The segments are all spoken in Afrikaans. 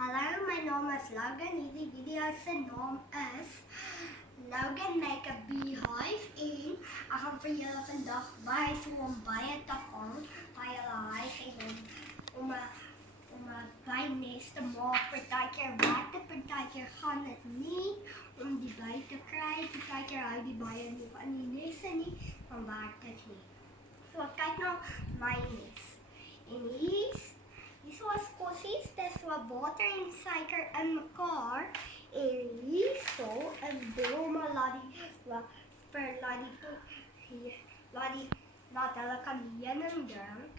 Hallo, my naam is Logan. Hierdie video se naam is Logan Make a Beehive en ek gaan vir julle vandag wys hoe om bye te vang by julle huis en om 'n bynes te maak. Partykeer werk dit, partykeer gaan dit nie om die by te kry. Partykeer hou die bye nie van die nesse nie, dan werk dit nie. So kyk nou my nes. En hier's was kossies, dis wat water en suiker in mekaar en hierso 'n blomme laat hulle kan heuning drink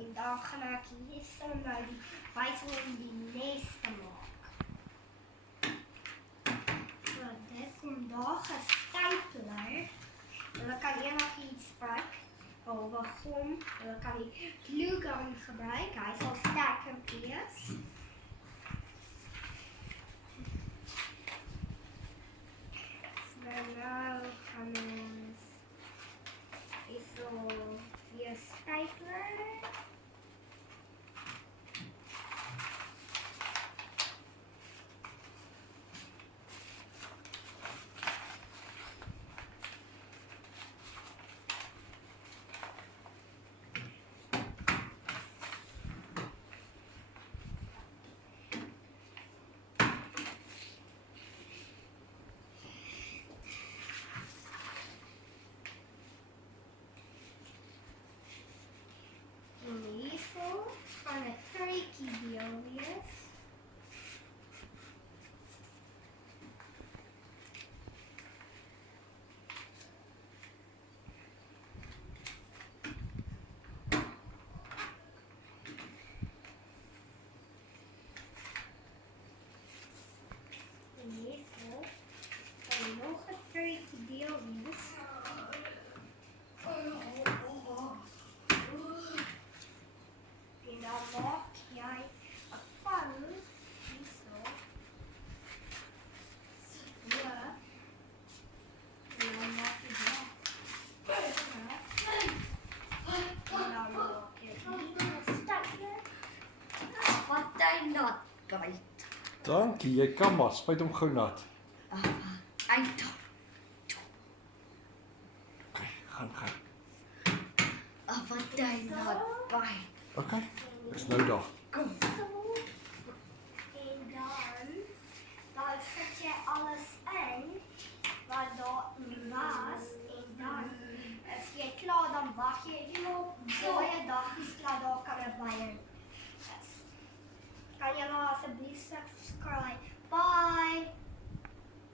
en dan gaan ek hierso nou die wys hoe om die nes te maak. So dit kom daar gestapler. Hulle kan enigiets gebruik. Waarom? Hulle kan die glue gun gebruik. Hy sal sterker wees. So nou gaan ons hierso weer stapler. Van 'n truitjie deel wees. En hierso kan nog 'n truitjie deel wees. Dan maak jy 'n vang hierso. So. En dan maak jy dit. En dan maak jy hier 'n stukkie. Wat jy nat byt. Dankie, jy kan maar, spuit hom gou nat. Uit. Okay, gaan. Wat jy nat byt. Okay, ek's nou daar. Kom. En dan sit jy alles in wat daar was en dan as jy klaar dan wag jy nog baie dagies klaar daar kan 'n byer is. Kan jy nou asseblief subscribe?